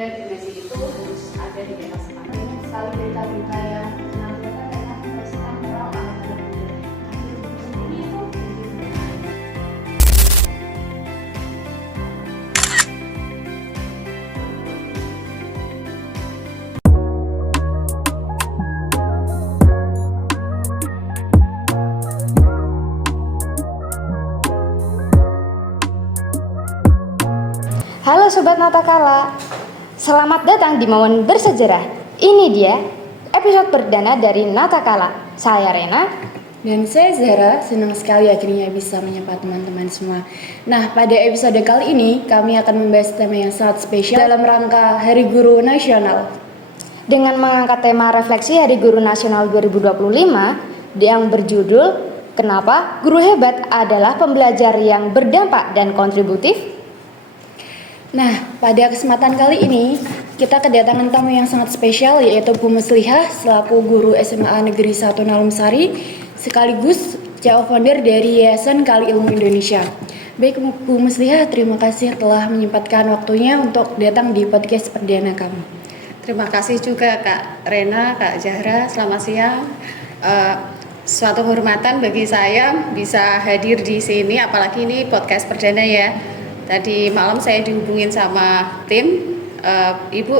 Dan dimensi itu harus ada di atas sana. Banyak sekali berita-berita yang menampilkan tentang perusahaan moral anak-anak muda. Ini itu Halo Sobat Natakala, selamat datang di Momen Bersejarah. Ini dia episode perdana dari Natakala. Saya Rena. Dan saya Zara, senang sekali akhirnya bisa menyapa teman-teman semua. Nah, pada episode kali ini kami akan membahas tema yang sangat spesial dalam rangka Hari Guru Nasional. Dengan mengangkat tema refleksi Hari Guru Nasional 2025 yang berjudul Kenapa Guru Hebat adalah Pembelajar yang Berdampak dan Kontributif. Nah, pada kesempatan kali ini kita kedatangan tamu yang sangat spesial, yaitu Bu Muslihah selaku guru SMA Negeri 1 Nalumsari sekaligus co-founder dari Yayasan Kali Ilmu Indonesia. Baik Bu Muslihah, terima kasih telah menyempatkan waktunya untuk datang di podcast perdana kami. terima kasih juga Kak Rena, Kak Zahra, selamat siang. Suatu kehormatan bagi saya bisa hadir di sini, apalagi ini podcast perdana ya. Tadi malam saya dihubungin sama tim, Ibu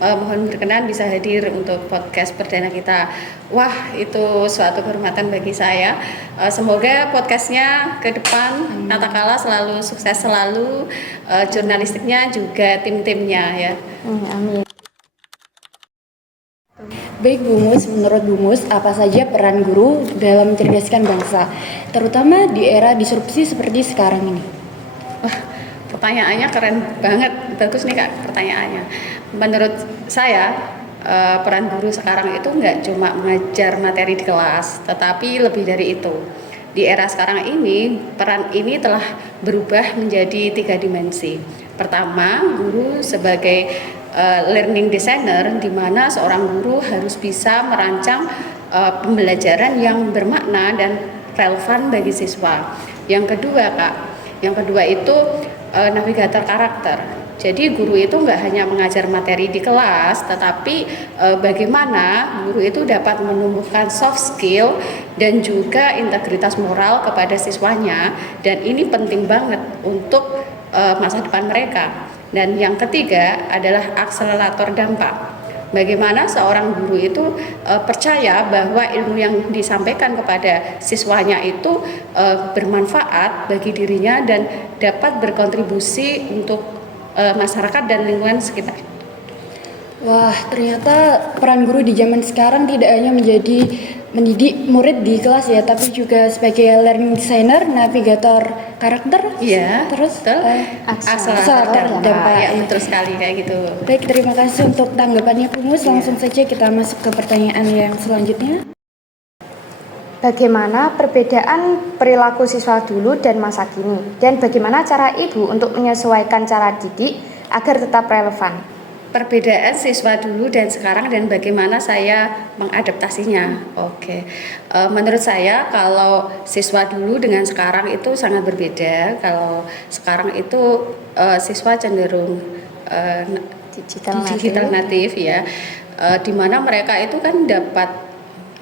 mohon berkenan bisa hadir untuk podcast perdana kita. Wah, itu suatu kehormatan bagi saya. Semoga podcastnya ke depan Natakala selalu sukses selalu, jurnalistiknya juga tim-timnya ya. Amin. Baik Bu Mus, menurut Bu Mus, apa saja peran guru dalam mencerdaskan bangsa, terutama di era disrupsi seperti sekarang ini? Wah, pertanyaannya keren banget, bagus nih Kak pertanyaannya. Menurut saya peran guru sekarang itu nggak cuma mengajar materi di kelas, tetapi lebih dari itu. Di era sekarang ini, peran ini telah berubah menjadi 3 dimensi. Pertama, guru sebagai learning designer, di mana seorang guru harus bisa merancang pembelajaran yang bermakna dan relevan bagi siswa. Yang kedua Kak, yang kedua itu navigator karakter. Jadi guru itu nggak hanya mengajar materi di kelas, tetapi bagaimana guru itu dapat menumbuhkan soft skill dan juga integritas moral kepada siswanya, dan ini penting banget untuk masa depan mereka. Dan yang ketiga adalah akselerator dampak. Bagaimana seorang guru itu percaya bahwa ilmu yang disampaikan kepada siswanya itu bermanfaat bagi dirinya dan dapat berkontribusi untuk masyarakat dan lingkungan sekitar. Wah, ternyata peran guru di zaman sekarang tidak hanya menjadi mendidik murid di kelas ya, tapi juga sebagai learning designer, navigator karakter, Iya, terus betul. akselerator dampak. Ya, betul sekali kayak gitu. Baik, terima kasih untuk tanggapannya Bu Mus. Langsung saja kita masuk ke pertanyaan yang selanjutnya. Bagaimana perbedaan perilaku siswa dulu dan masa kini? Dan bagaimana cara ibu untuk menyesuaikan cara didik agar tetap relevan? Perbedaan siswa dulu dan sekarang dan bagaimana saya mengadaptasinya. Oke. Menurut saya kalau siswa dulu dengan sekarang itu sangat berbeda. Kalau sekarang itu siswa cenderung digital native ya, di mana mereka itu kan dapat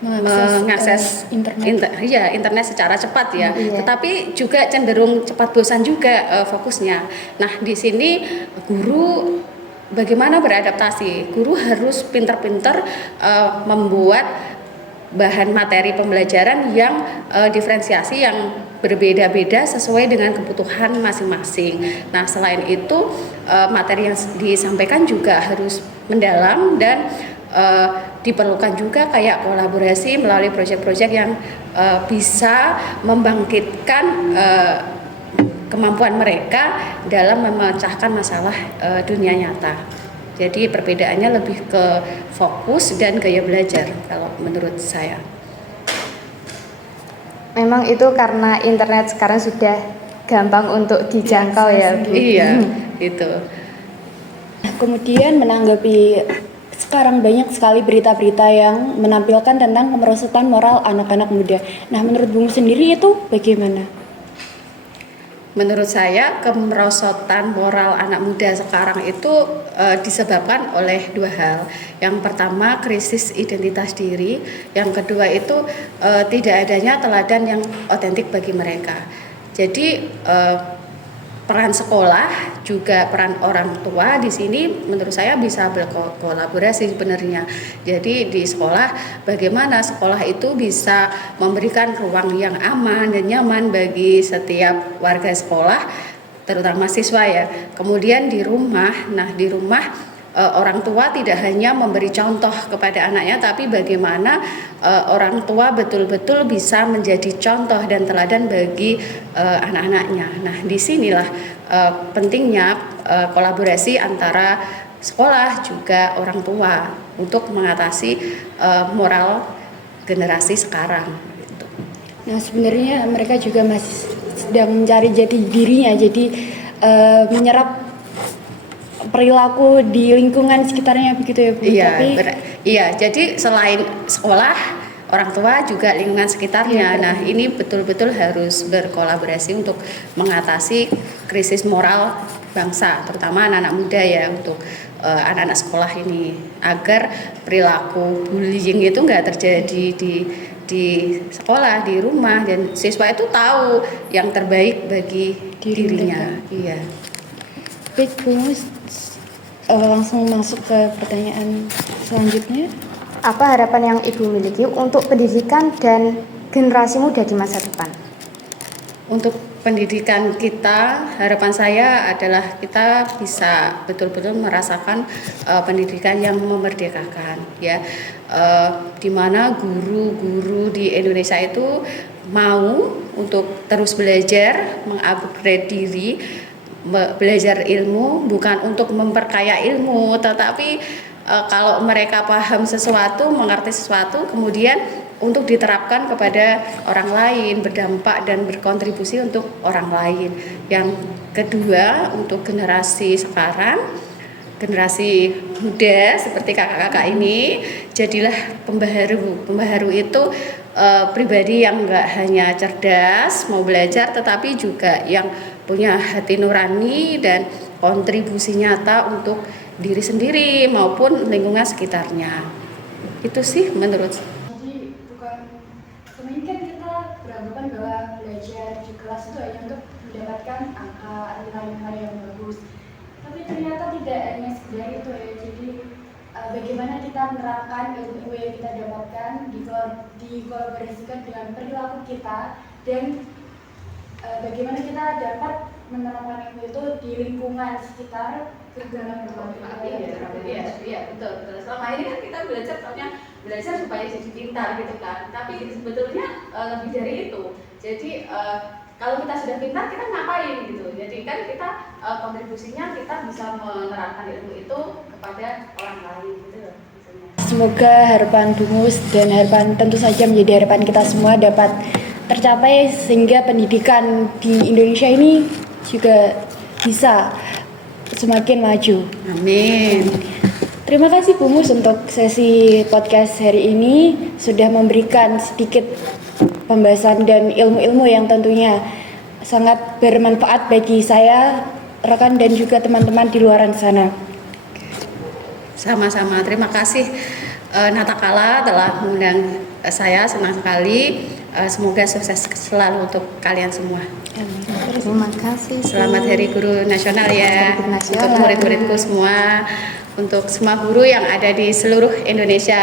mengakses internet secara cepat ya. Iya. Tetapi juga cenderung cepat bosan juga fokusnya. Nah, di sini guru bagaimana beradaptasi? Guru harus pintar-pintar membuat bahan materi pembelajaran yang diferensiasi, yang berbeda-beda sesuai dengan kebutuhan masing-masing. Nah, selain itu materi yang disampaikan juga harus mendalam dan diperlukan juga kayak kolaborasi melalui proyek-proyek yang bisa membangkitkan kemampuan mereka dalam memecahkan masalah dunia nyata. Jadi perbedaannya lebih ke fokus dan gaya belajar kalau menurut saya. Memang itu karena internet sekarang sudah gampang untuk dijangkau ya, Bu. Iya, itu. Kemudian menanggapi sekarang banyak sekali berita-berita yang menampilkan tentang kemerosotan moral anak-anak muda. Nah, menurut Bu Mus sendiri itu bagaimana? menurut saya kemerosotan moral anak muda sekarang itu disebabkan oleh dua hal. Yang pertama krisis identitas diri, yang kedua itu tidak adanya teladan yang otentik bagi mereka. Jadi peran sekolah juga peran orang tua di sini menurut saya bisa berkolaborasi sebenarnya. Jadi di sekolah bagaimana sekolah itu bisa memberikan ruang yang aman dan nyaman bagi setiap warga sekolah terutama siswa ya. Kemudian di rumah, orang tua tidak hanya memberi contoh kepada anaknya, tapi bagaimana orang tua betul-betul bisa menjadi contoh dan teladan bagi anak-anaknya. Nah, disinilah pentingnya kolaborasi antara sekolah juga orang tua untuk mengatasi moral generasi sekarang. Gitu. Nah, sebenarnya mereka juga masih sedang mencari jati dirinya, jadi menyerap perilaku di lingkungan sekitarnya begitu ya Bu. Iya, jadi selain sekolah, orang tua juga lingkungan sekitarnya. Nah, ini betul-betul harus berkolaborasi untuk mengatasi krisis moral bangsa, terutama anak-anak muda ya, untuk anak-anak sekolah ini agar perilaku bullying itu nggak terjadi di sekolah, di rumah, dan siswa itu tahu yang terbaik bagi dirinya. Iya. Baik Bu, langsung masuk ke pertanyaan selanjutnya. Apa harapan yang Ibu miliki untuk pendidikan dan generasi muda di masa depan? Untuk pendidikan kita, harapan saya adalah kita bisa betul-betul merasakan pendidikan yang memerdekakan, ya, di mana guru-guru di Indonesia itu mau untuk terus belajar, mengupgrade diri, belajar ilmu bukan untuk memperkaya ilmu, tetapi kalau mereka paham sesuatu, mengerti sesuatu, kemudian untuk diterapkan kepada orang lain, berdampak dan berkontribusi untuk orang lain. Yang kedua, untuk generasi sekarang, generasi muda seperti kakak-kakak ini, jadilah pembaharu. Pembaharu itu pribadi yang enggak hanya cerdas, mau belajar, tetapi juga yang punya hati nurani dan kontribusi nyata untuk diri sendiri maupun lingkungan sekitarnya. Itu sih menurut saya. Jadi bukan kemungkinan kita beranggapan bahwa belajar di kelas itu hanya untuk mendapatkan angka nilai-nilai yang bagus. Tapi ternyata tidak hanya sekedar itu ya. Jadi bagaimana kita menerapkan ilmu yang kita dapatkan dikolaborasikan dengan perilaku kita, dan bagaimana kita dapat menerapkan ilmu itu di lingkungan sekitar kegiatan Iya, betul. Selama ini kan kita belajar supaya jadi pintar gitu kan. Tapi sebetulnya lebih dari itu. Jadi kalau kita sudah pintar, kita ngapain gitu. Jadi kan kita kontribusinya kita bisa menerapkan ilmu itu kepada orang lain gitu. Semoga harapan Bungus dan harapan tentu saja menjadi harapan kita semua dapat tercapai sehingga pendidikan di Indonesia ini juga bisa semakin maju. Amin. Terima kasih Bungus untuk sesi podcast hari ini sudah memberikan sedikit pembahasan dan ilmu-ilmu yang tentunya sangat bermanfaat bagi saya, rekan dan juga teman-teman di luar sana. Sama-sama, terima kasih Natakala telah mengundang saya, senang sekali. Semoga sukses selalu untuk kalian semua. Terima kasih. Selamat Hari Guru Nasional ya, Guru Nasional. untuk murid-muridku semua, untuk semua guru yang ada di seluruh Indonesia.